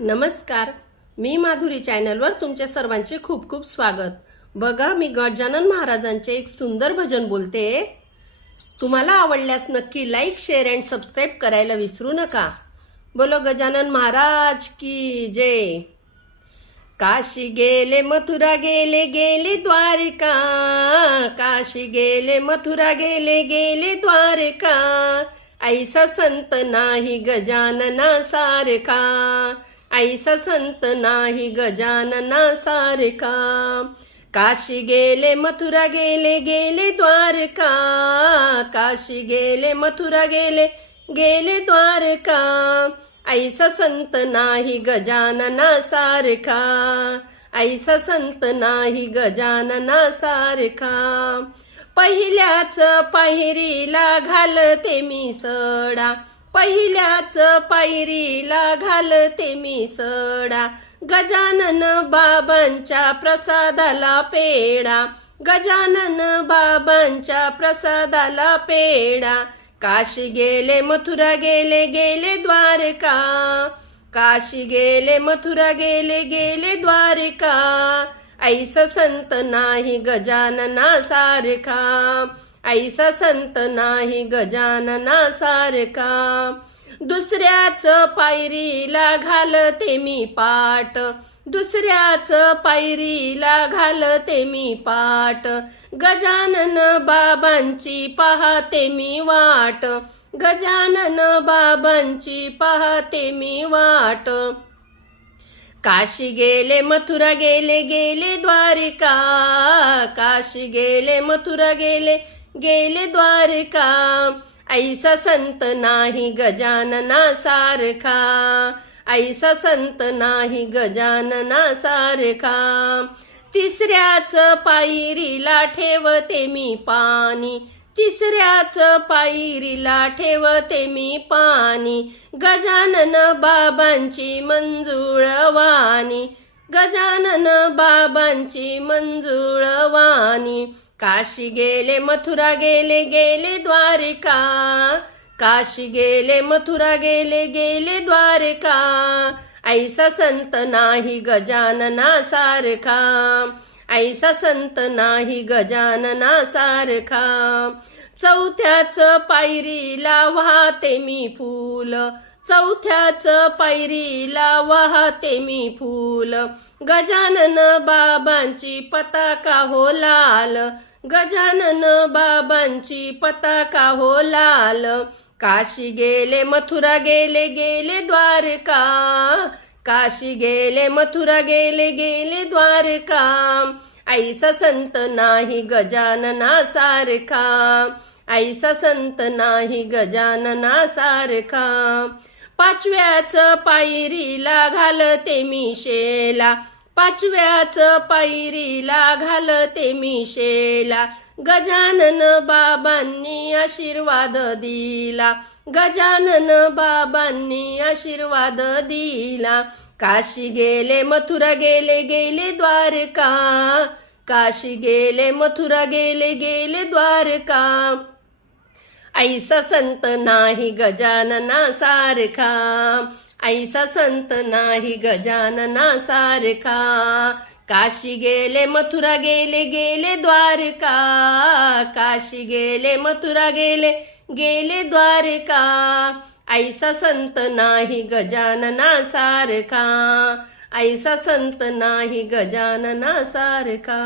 नमस्कार, मी माधुरी चॅनलवर तुमच्या सर्वांचे खूप खूप स्वागत। बघा, मी गजानन महाराजांचे एक सुंदर भजन बोलते। तुम्हाला आवडल्यास नक्की लाईक, शेअर अँड सबस्क्राइब करायला विसरू नका। बोलो गजानन महाराज की जय। काशी गेले मथुरा गेले गेले द्वारका, काशी गेले मथुरा गेले गेले द्वारका, ऐसा संत नाही गजानना सारखा, ऐसा संत नाही गजानना सारखा। काशी गेले मथुरा गेले गेले द्वारका, काशी गेले मथुरा गेले गेले द्वारका, ऐसा संत नाही गजानना सारखा, ऐसा संत नाही गजानना सारखा। पहिल्याच पायरीला घालते मी सडा, पहिल्याच पायरीला घालते मी सडा, गजानन बाबांच्या प्रसादाला पेडा, गजानन बाबांच्या प्रसादाला पेडा। काशी गेले मथुरा गेले गेले द्वारका, काशी गेले मथुरा गेले गेले द्वारका, ऐसा संत नाही गजानना सारखा, ऐसा संत नाही गजानना सारखा। दुसऱ्याच पायरीला घालते मी पाट, दुसऱ्याच पायरीला घालते मी पाट, गजानन बाबांची पाहते मी वाट, गजानन बाबांची पाहते मी वाट। काशी गेले मथुरा गेले गेले द्वारका, काशी गेले मथुरा गेले गेले द्वारका, ऐसा संत नाही गजानना सारखा, ऐसा संत नाही गजानना सारखा। तिसऱ्याच पायरीला ठेवते मी पाणी, तिसऱ्याच पायरीला ठेवते मी पाणी, गजानन बाबांची मंजुळ वाणी, गजानन बाबांची मंजुळ वाणी। काशी गेले मथुरा गेले गेले द्वारका, काशी गेले मथुरा गेले गेले द्वारका, ऐसा संत नाही गजानना सारखा, ऐसा संत नाही गजानना सारखा। चौथ्याच पायरीला वाहते मी फूल, चौथ्याच पायरीला वाहते मी फूल, गजानन बाबांची पताका हो लाल, गजानन बाबांची पताका हो लाल। काशी गेले मथुरा गेले गेले द्वारका, काशी गेले मथुरा गेले गेले द्वारका, ऐसा संत नाही गजानना सारखा, ऐसा संत नाही गजानना सारखा। पाचव्याच पायरीला घालते मी शेला, पाचव्याच पायरीला घालते मी शेला, गजानन बाबांनी आशीर्वाद दिला, गजानन बाबांनी आशीर्वाद दिला। काशी गेले मथुरा गेले गेले द्वारका, काशी गेले मथुरा गेले गेले द्वारका, ऐसा संत नाही गजानना सारखा, ऐसा संत नाही गजानना सारखा। काशी गेले मथुरा गेले गेले द्वारका, काशी गेले मथुरा गेले गेले द्वारका, ऐसा संत नाही गजानना सारखा, ऐसा संत नाही गजानना सारखा।